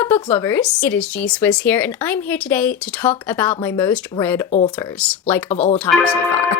What up, book lovers? It is G-Swizz here, and I'm here today to talk about my most read authors, like, of all time so far.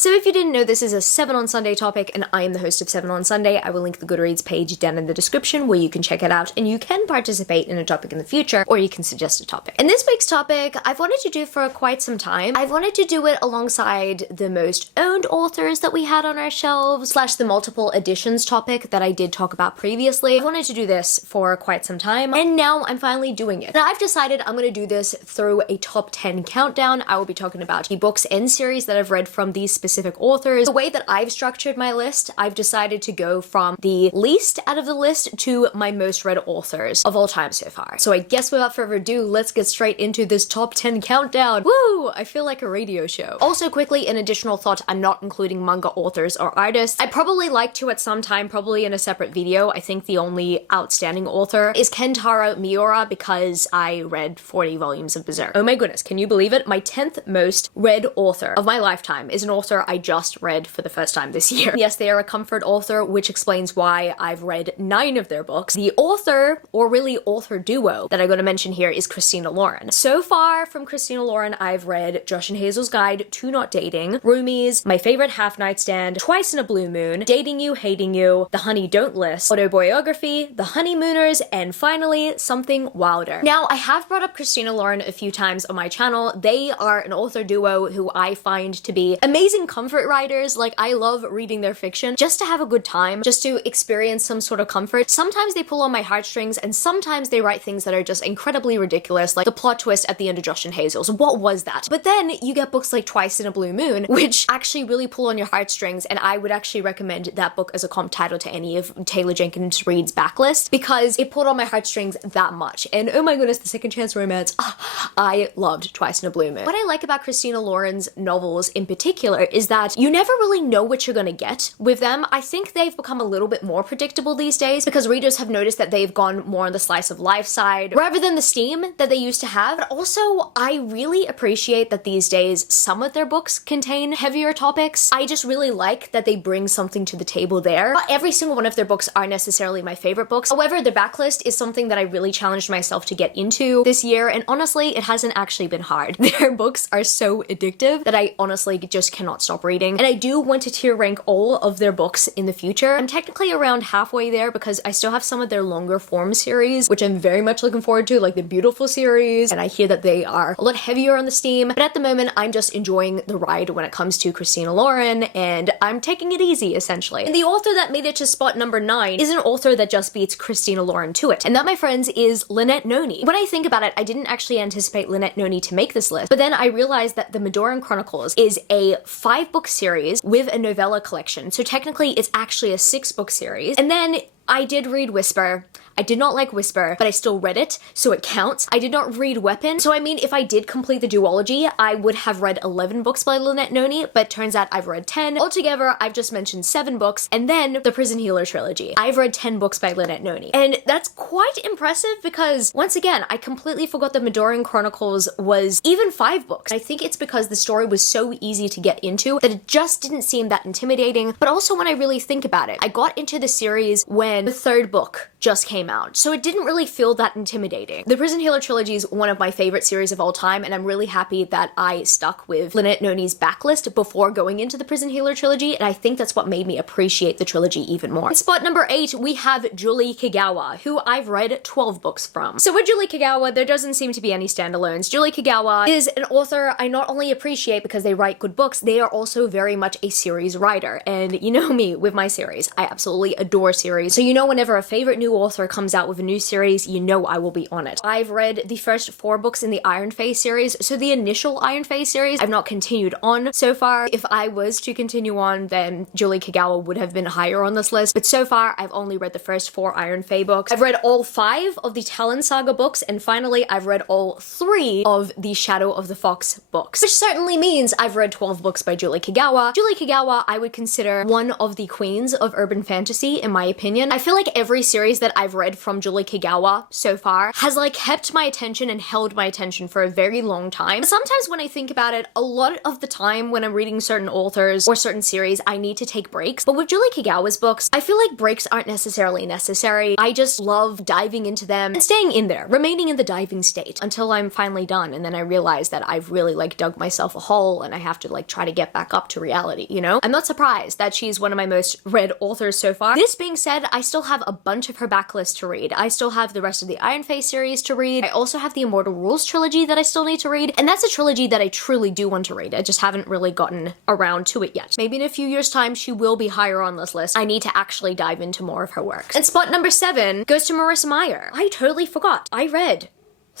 So if you didn't know, this is a 7 on Sunday topic, and I am the host of 7 on Sunday. I will link the Goodreads page down in the description where you can check it out, and you can participate in a topic in the future, or you can suggest a topic. And this week's topic, I've wanted to do for quite some time. I've wanted to do it alongside the most owned authors that we had on our shelves, / the multiple editions topic that I did talk about previously. I wanted to do this for quite some time, and now I'm finally doing it. Now I've decided I'm going to do this through a top 10 countdown. I will be talking about the books and series that I've read from these specific authors. The way that I've structured my list, I've decided to go from the least out of the list to my most read authors of all time so far. So I guess without further ado, let's get straight into this top 10 countdown. Woo! I feel like a radio show. Also quickly, an additional thought, I'm not including manga authors or artists. I'd probably like to at some time, probably in a separate video. I think the only outstanding author is Kentaro Miura because I read 40 volumes of Berserk. Oh my goodness, can you believe it? My 10th most read author of my lifetime is an author I just read for the first time this year. Yes, they are a comfort author, which explains why I've read 9 of their books. The author, or really author duo, that I'm going to mention here is Christina Lauren. So far from Christina Lauren, I've read Josh and Hazel's Guide to Not Dating, Roomies, My Favorite Half Nightstand, Twice in a Blue Moon, Dating You, Hating You, The Honey Don't List, Autobiography, The Honeymooners, and finally, Something Wilder. Now, I have brought up Christina Lauren a few times on my channel. They are an author duo who I find to be amazing comfort writers. Like, I love reading their fiction just to have a good time, just to experience some sort of comfort. Sometimes they pull on my heartstrings, and sometimes they write things that are just incredibly ridiculous, like the plot twist at the end of Josh and Hazel's. What was that? But then you get books like Twice in a Blue Moon, which actually really pull on your heartstrings, and I would actually recommend that book as a comp title to any of Taylor Jenkins Reid's backlist because it pulled on my heartstrings that much. And oh my goodness, the second chance romance, I loved Twice in a Blue Moon. What I like about Christina Lauren's novels in particular is that you never really know what you're gonna get with them. I think they've become a little bit more predictable these days because readers have noticed that they've gone more on the slice of life side rather than the steam that they used to have. But also, I really appreciate that these days some of their books contain heavier topics. I just really like that they bring something to the table there. Not every single one of their books are necessarily my favorite books. However, their backlist is something that I really challenged myself to get into this year, and honestly, it hasn't actually been hard. Their books are so addictive that I honestly just cannot stop reading. And I do want to tier rank all of their books in the future. I'm technically around halfway there because I still have some of their longer form series, which I'm very much looking forward to, like the Beautiful series, and I hear that they are a lot heavier on the steam. But at the moment, I'm just enjoying the ride when it comes to Christina Lauren, and I'm taking it easy, essentially. And the author that made it to spot number 9 is an author that just beats Christina Lauren to it. And that, my friends, is Lynette Noni. When I think about it, I didn't actually anticipate Lynette Noni to make this list, but then I realized that The Medoran Chronicles is a 5-book series with a novella collection. So technically it's actually a 6-book series. And then I did read Whisper. I did not like Whisper, but I still read it, so it counts. I did not read Weapon, so I mean, if I did complete the duology, I would have read 11 books by Lynette Noni, but turns out I've read 10. Altogether, I've just mentioned 7 books, and then the Prison Healer trilogy. I've read 10 books by Lynette Noni. And that's quite impressive because, once again, I completely forgot that Medoran Chronicles was even 5 books. I think it's because the story was so easy to get into that it just didn't seem that intimidating, but also when I really think about it, I got into the series when the 3rd book just came out, so it didn't really feel that intimidating. The Prison Healer trilogy is one of my favorite series of all time, and I'm really happy that I stuck with Lynette Noni's backlist before going into the Prison Healer trilogy, and I think that's what made me appreciate the trilogy even more. In spot number 8, we have Julie Kagawa, who I've read 12 books from. So with Julie Kagawa, there doesn't seem to be any standalones. Julie Kagawa is an author I not only appreciate because they write good books, they are also very much a series writer, and you know me with my series. I absolutely adore series, so you know whenever a favorite new author comes out with a new series, you know I will be on it. I've read the first 4 books in the Iron Face series, so the initial Iron Face series I've not continued on so far. If I was to continue on, then Julie Kagawa would have been higher on this list, but so far I've only read the first 4 Iron Fae books. I've read all 5 of the Talon Saga books, and finally I've read all 3 of the Shadow of the Fox books, which certainly means I've read 12 books by Julie Kagawa. Julie Kagawa I would consider one of the queens of urban fantasy, in my opinion. I feel like every series that I've read from Julie Kagawa so far has like kept my attention and held my attention for a very long time. Sometimes when I think about it, a lot of the time when I'm reading certain authors or certain series, I need to take breaks. But with Julie Kagawa's books, I feel like breaks aren't necessarily necessary. I just love diving into them and staying in there, remaining in the diving state until I'm finally done. And then I realize that I've really like dug myself a hole and I have to like try to get back up to reality, you know? I'm not surprised that she's one of my most read authors so far. This being said, I still have a bunch of her backlist to read. I still have the rest of the Iron Face series to read. I also have the Immortal Rules trilogy that I still need to read. And that's a trilogy that I truly do want to read. I just haven't really gotten around to it yet. Maybe in a few years' time, she will be higher on this list. I need to actually dive into more of her works. And spot number 7 goes to Marissa Meyer. I totally forgot. I read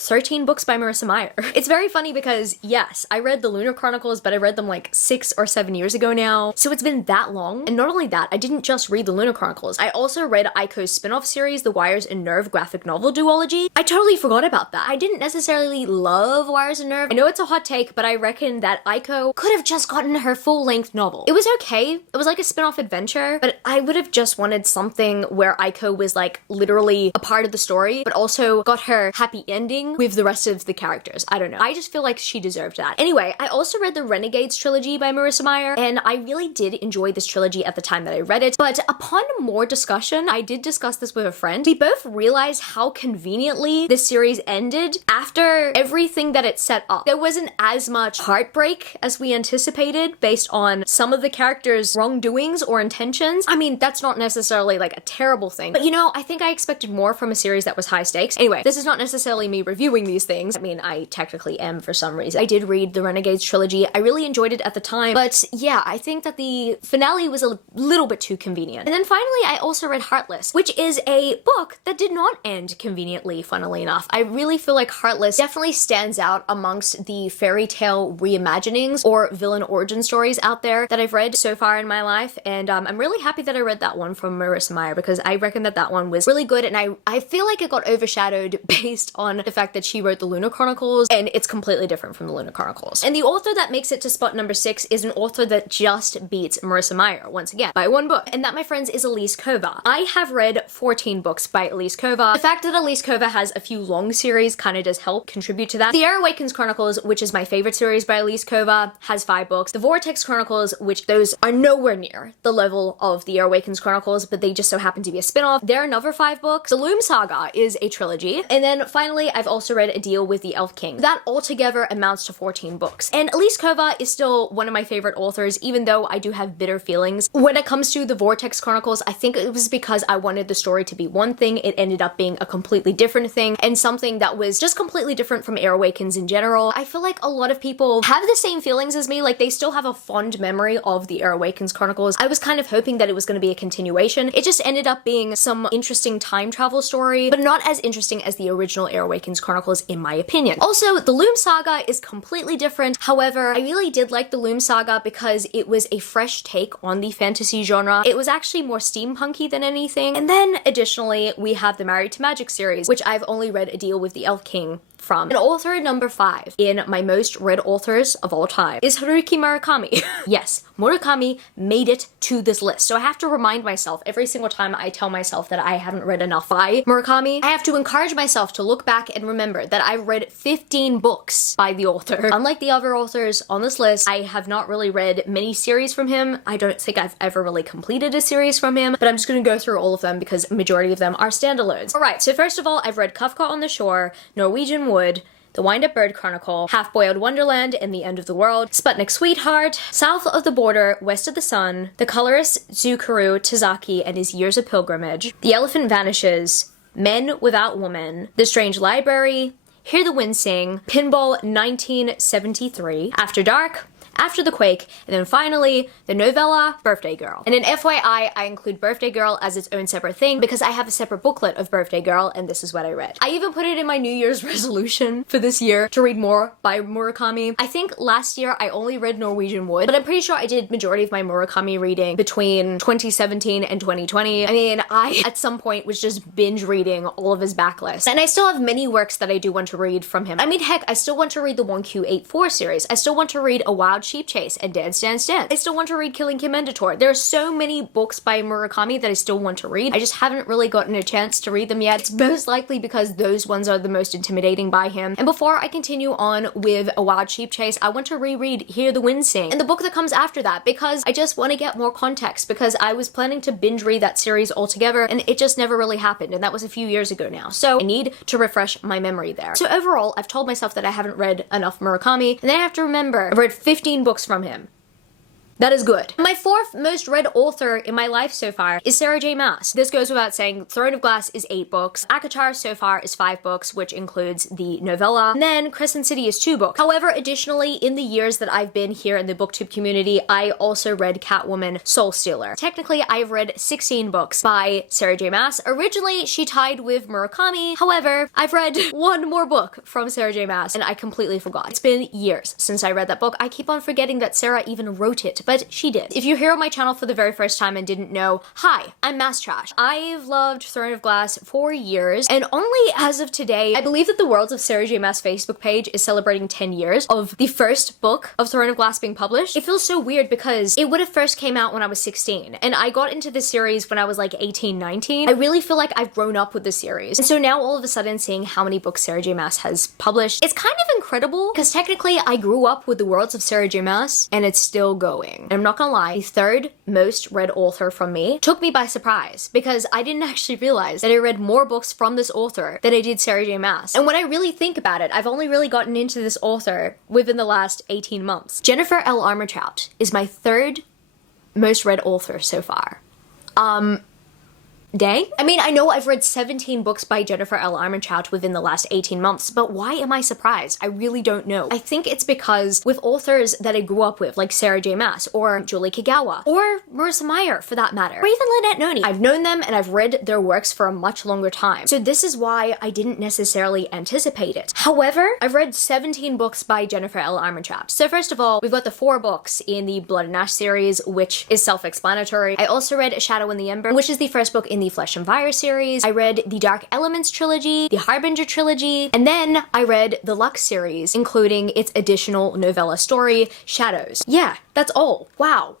13 books by Marissa Meyer. It's very funny because, yes, I read the Lunar Chronicles, but I read them like 6 or 7 years ago now. So it's been that long. And not only that, I didn't just read the Lunar Chronicles. I also read Aiko's spin-off series, the Wires and Nerve graphic novel duology. I totally forgot about that. I didn't necessarily love Wires and Nerve. I know it's a hot take, but I reckon that Aiko could have just gotten her full-length novel. It was okay. It was like a spin-off adventure, but I would have just wanted something where Aiko was like literally a part of the story, but also got her happy ending with the rest of the characters. I don't know. I just feel like she deserved that. Anyway, I also read the Renegades trilogy by Marissa Meyer, and I really did enjoy this trilogy at the time that I read it, but upon more discussion, I did discuss this with a friend, we both realized how conveniently this series ended after everything that it set up. There wasn't as much heartbreak as we anticipated based on some of the characters' wrongdoings or intentions. I mean, that's not necessarily like a terrible thing, but you know, I think I expected more from a series that was high stakes. Anyway, this is not necessarily me reviewing these things. I mean, I technically am for some reason. I did read the Renegades trilogy. I really enjoyed it at the time, but yeah, I think that the finale was a little bit too convenient. And then finally, I also read Heartless, which is a book that did not end conveniently, funnily enough. I really feel like Heartless definitely stands out amongst the fairy tale reimaginings or villain origin stories out there that I've read so far in my life, and I'm really happy that I read that one from Marissa Meyer because I reckon that that one was really good, and I feel like it got overshadowed based on the fact that she wrote the Lunar Chronicles, and it's completely different from the Lunar Chronicles. And the author that makes it to spot number 6 is an author that just beats Marissa Meyer, once again, by one book, and that, my friends, is ELISE Kova. I have read 14 books by ELISE Kova. The fact that ELISE Kova has a few long series kind of does help contribute to that. The Air Awakens Chronicles, which is my favorite series by ELISE Kova, has 5 books. The Vortex Chronicles, which those are nowhere near the level of the Air Awakens Chronicles, but they just so happen to be a spin-off. They're another 5 books. The Loom Saga is a trilogy. And then finally, I've also read A Deal with the Elf King. That altogether amounts to 14 books. And ELISE Kova is still one of my favorite authors, even though I do have bitter feelings. When it comes to the Vortex Chronicles, I think it was because I wanted the story to be one thing. It ended up being a completely different thing, and something that was just completely different from Air Awakens in general. I feel like a lot of people have the same feelings as me, like they still have a fond memory of the Air Awakens Chronicles. I was kind of hoping that it was going to be a continuation. It just ended up being some interesting time travel story, but not as interesting as the original Air Awakens Chronicles in my opinion. Also, the Loom Saga is completely different. However, I really did like the Loom Saga because it was a fresh take on the fantasy genre. It was actually more steampunky than anything. And then additionally, we have the Married to Magic series, which I've only read A Deal with the Elf King from. And author number 5 in my most read authors of all time is Haruki Murakami. Yes, Murakami made it to this list. So I have to remind myself every single time I tell myself that I haven't read enough by Murakami, I have to encourage myself to look back and remember that I've read 15 books by the author. Unlike the other authors on this list, I have not really read many series from him. I don't think I've ever really completed a series from him, but I'm just gonna go through all of them because a majority of them are standalones. Alright, so first of all, I've read Kafka on the Shore, Norwegian Wood, The Wind-Up Bird Chronicle, Half-Boiled Wonderland and the End of the World, Sputnik Sweetheart, South of the Border, West of the Sun, The Colorist Zukuru Tazaki and His Years of Pilgrimage, The Elephant Vanishes, Men Without Woman, The Strange Library, Hear the Wind Sing, Pinball 1973, After Dark, After the Quake, and then finally, the novella Birthday Girl. And in FYI, I include Birthday Girl as its own separate thing because I have a separate booklet of Birthday Girl, and this is what I read. I even put it in my New Year's resolution for this year to read more by Murakami. I think last year I only read Norwegian Wood, but I'm pretty sure I did majority of my Murakami reading between 2017 and 2020. I mean, I, at some point, was just binge reading all of his backlist. And I still have many works that I do want to read from him. I mean, heck, I still want to read the 1Q84 series. I still want to read A Wild Sheep Chase and Dance Dance Dance. I still want to read Killing Commendator. There are so many books by Murakami that I still want to read. I just haven't really gotten a chance to read them yet. It's most likely because those ones are the most intimidating by him. And before I continue on with A Wild Sheep Chase, I want to reread Hear the Wind Sing and the book that comes after that, because I just want to get more context, because I was planning to binge read that series altogether and it just never really happened, and that was a few years ago now. So I need to refresh my memory there. So overall, I've told myself that I haven't read enough Murakami, and then I have to remember I've read 15 books from him. That is good. My fourth most read author in my life so far is Sarah J. Maas. This goes without saying. Throne of Glass is 8 books. Akatar so far is 5 books, which includes the novella. And then Crescent City is 2 books. However, additionally, in the years that I've been here in the booktube community, I also read Catwoman Soul Stealer. Technically, I've read 16 books by Sarah J. Maas. Originally, she tied with Murakami. However, I've read one more book from Sarah J. Maas, and I completely forgot. It's been years since I read that book. I keep on forgetting that Sarah even wrote it, but she did. If you're here on my channel for the very first time and didn't know, hi, I'm Mass Trash. I've loved Throne of Glass for years, and only as of today, I believe that the Worlds of Sarah J. Maas Facebook page is celebrating 10 years of the first book of Throne of Glass being published. It feels so weird because it would have first came out when I was 16, and I got into the series when I was like 18, 19. I really feel like I've grown up with the series. And so now all of a sudden seeing how many books Sarah J. Maas has published, it's kind of incredible, because technically I grew up with the Worlds of Sarah J. Maas and it's still going. And I'm not gonna lie, the third most read author from me took me by surprise, because I didn't actually realize that I read more books from this author than I did Sarah J. Maas. And when I really think about it, I've only really gotten into this author within the last 18 months. Jennifer L. Armentrout is my third most read author so far. Dang. I mean, I know I've read 17 books by Jennifer L. Armentrout within the last 18 months, but why am I surprised? I really don't know. I think it's because with authors that I grew up with, like Sarah J. Maas, or Julie Kagawa, or Marissa Meyer for that matter, or even Lynette Noni, I've known them and I've read their works for a much longer time. So this is why I didn't necessarily anticipate it. However, I've read 17 books by Jennifer L. Armentrout. So first of all, we've got the 4 books in the Blood and Ash series, which is self-explanatory. I also read A Shadow in the Ember, which is the first book in the Flesh and Fire series. I read the Dark Elements trilogy, the Harbinger trilogy, and then I read the Lux series, including its additional novella story, Shadows. Yeah, that's all. Wow.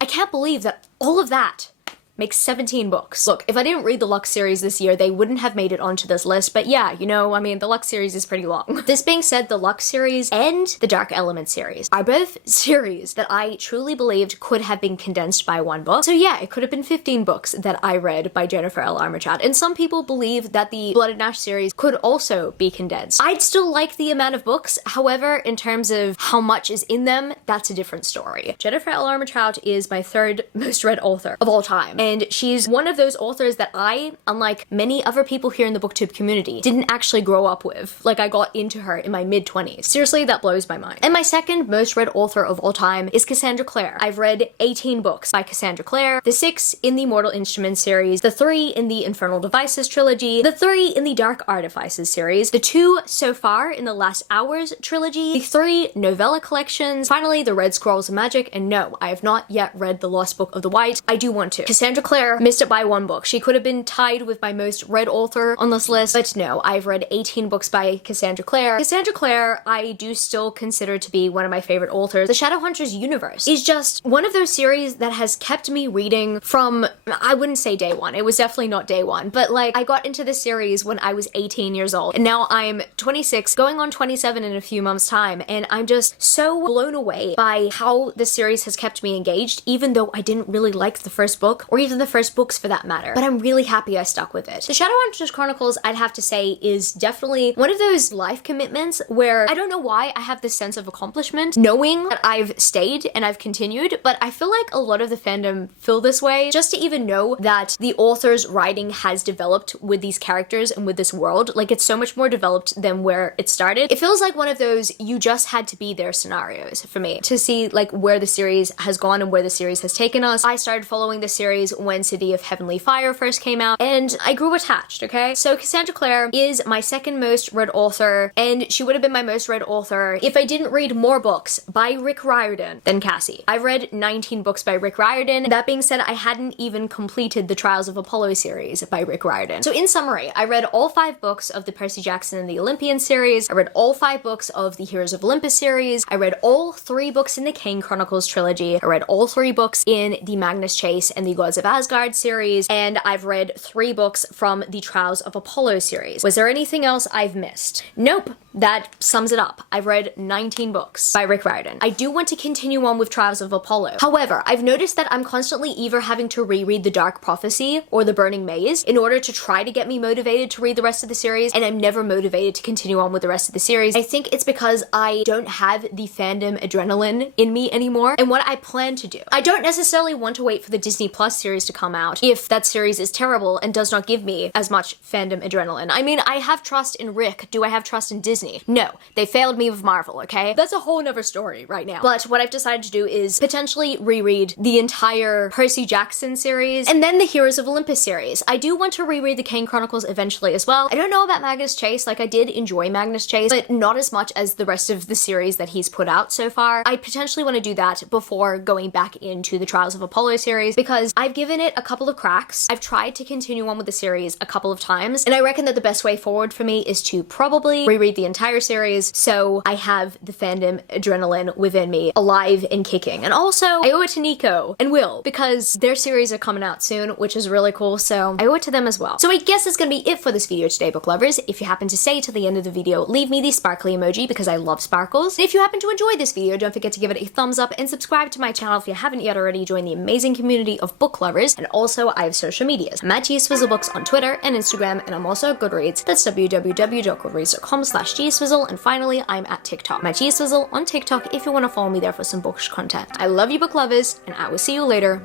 I can't believe that all of that makes 17 books. Look, if I didn't read the Lux series this year, they wouldn't have made it onto this list, but yeah, you know, I mean, the Lux series is pretty long. This being said, the Lux series and the Dark Element series are both series that I truly believed could have been condensed by one book. So yeah, it could have been 15 books that I read by Jennifer L. Armentrout, and some people believe that the Blood and Ash series could also be condensed. I'd still like the amount of books, however, in terms of how much is in them, that's a different story. Jennifer L. Armentrout is my third most read author of all time, and she's one of those authors that I, unlike many other people here in the booktube community, didn't actually grow up with. Like, I got into her in my mid-20s. Seriously, that blows my mind. And my second most read author of all time is Cassandra Clare. I've read 18 books by Cassandra Clare, the 6 in the Mortal Instruments series, the 3 in the Infernal Devices trilogy, the 3 in the Dark Artifices series, the 2 so far in the Last Hours trilogy, the 3 novella collections, finally the Red Scrolls of Magic, and no, I have not yet read the Lost Book of the White. I do want to. Cassandra Clare missed it by one book. She could have been tied with my most read author on this list, but no, I've read 18 books by Cassandra Clare. Cassandra Clare, I do still consider to be one of my favorite authors. The Shadowhunters universe is just one of those series that has kept me reading from, I wouldn't say day one, it was definitely not day one, but like, I got into this series when I was 18 years old, and now I'm 26, going on 27 in a few months' time, and I'm just so blown away by how the series has kept me engaged, even though I didn't really like the first book, or even the first books for that matter, but I'm really happy I stuck with it. The Shadowhunters Chronicles, I'd have to say, is definitely one of those life commitments where I don't know why I have this sense of accomplishment knowing that I've stayed and I've continued, but I feel like a lot of the fandom feel this way. Just to even know that the author's writing has developed with these characters and with this world, like it's so much more developed than where it started. It feels like one of those you just had to be there scenarios for me to see like where the series has gone and where the series has taken us. I started following the series series when City of Heavenly Fire first came out, and I grew attached, okay? So Cassandra Clare is my second most read author, and she would have been my most read author if I didn't read more books by Rick Riordan than Cassie. I've read 19 books by Rick Riordan. That being said, I hadn't even completed the Trials of Apollo series by Rick Riordan. So in summary, I read all 5 books of the Percy Jackson and the Olympian series. I read all 5 books of the Heroes of Olympus series. I read all 3 books in the Kane Chronicles trilogy. I read all 3 books in the Magnus Chase and the Gods of Asgard series. And I've read 3 books from the Trials of Apollo series. Was there anything else I've missed? Nope. That sums it up. I've read 19 books by Rick Riordan. I do want to continue on with Trials of Apollo. However, I've noticed that I'm constantly either having to reread The Dark Prophecy or The Burning Maze in order to try to get me motivated to read the rest of the series, and I'm never motivated to continue on with the rest of the series. I think it's because I don't have the fandom adrenaline in me anymore, and what I plan to do. I don't necessarily want to wait for the Disney Plus series to come out if that series is terrible and does not give me as much fandom adrenaline. I mean, I have trust in Rick. Do I have trust in Disney? No, they failed me with Marvel, okay? That's a whole nother story right now. But what I've decided to do is potentially reread the entire Percy Jackson series and then the Heroes of Olympus series. I do want to reread the Kane Chronicles eventually as well. I don't know about Magnus Chase, like I did enjoy Magnus Chase, but not as much as the rest of the series that he's put out so far. I potentially want to do that before going back into the Trials of Apollo series because I've given it a couple of cracks. I've tried to continue on with the series a couple of times, and I reckon that the best way forward for me is to probably reread the entire series so I have the fandom adrenaline within me alive and kicking. And also, I owe it to Nico and Will because their series are coming out soon, which is really cool, so I owe it to them as well. So I guess that's gonna be it for this video today, book lovers. If you happen to stay till the end of the video, leave me the sparkly emoji because I love sparkles. And if you happen to enjoy this video, don't forget to give it a thumbs up and subscribe to my channel if you haven't yet already. Join the amazing community of book lovers, and also I have social medias. I'm at GSwizzleBooks on Twitter and Instagram, and I'm also at Goodreads. That's www.goodreads.com/GSwizzle. And finally, I'm at TikTok. I'm at GSwizzle on TikTok if you want to follow me there for some bookish content. I love you, book lovers, and I will see you later.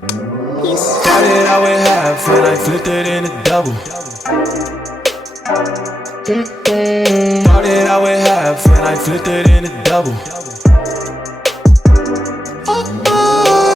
Peace. Started out with half and I flipped it into double. Started out with half and I flipped it into double.